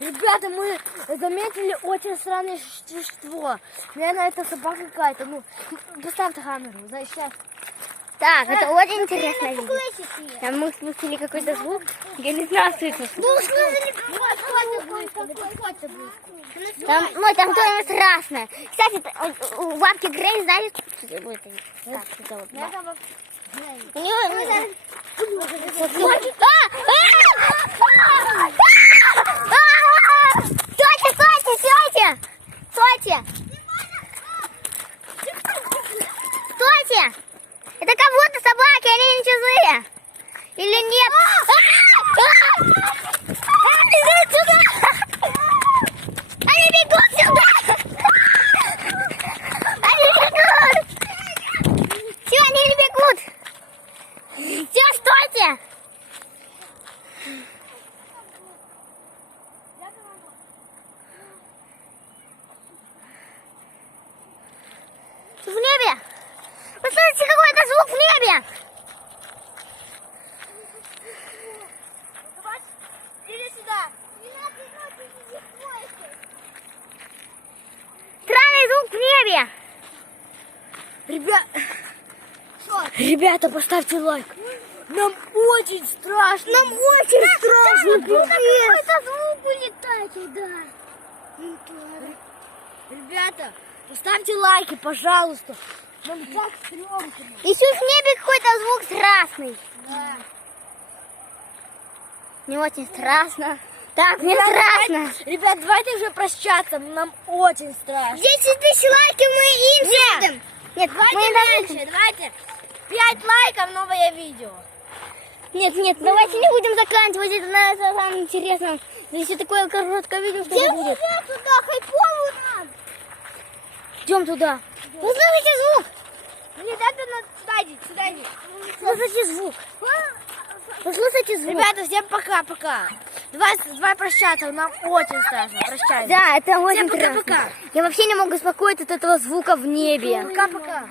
Ребята, мы заметили очень странное существо. Наверное, это собака какая-то. Ну, поставьте камеру, значит, сейчас. Так, это очень интересно видео. Там мы спустили какой-то звук, я не знаю, что это. Там, ну, там кто-нибудь красное. Кстати, у бабки Грей, знаешь, что будет? Так, это вот. У нее... Стойте! Это как будто собаки, они не чужие. Или нет? Они бегут сюда! Они бегут сюда! Они бегут! Все, они не бегут! Все, стойте! В небе! Вы слышите какой-то звук в небе? Иди сюда. Странный звук в небе. Ребята, поставьте лайк. Нам очень страшно. Нам очень страшно. Какой-то звук улетает туда. Ребята, поставьте лайки, пожалуйста. Нам так стрёмно. Еще в небе какой-то звук страшный. Да. Не очень страшно. Так, мне страшно. Ребят, давайте уже прощаться. Нам очень страшно. 10 тысяч лайков мы им съедем. Нет, Давайте мы не дальше. должны. Давайте 5 лайков, новое видео. Нет, давайте не будем заканчивать. Это на самом интересном. Если такое короткое видео, что это будет? Туда, хайповую нам. Идем туда. Вы слышите звук? Ребята, сюда иди, сюда иди. Слышите звук? Вы слышите звук? Ребята, всем пока-пока. Давай прощаться, нам очень страшно. Прощаемся. Да, это очень Всем страшно. пока-пока. Я вообще не могу успокоиться от этого звука в небе. Пока-пока.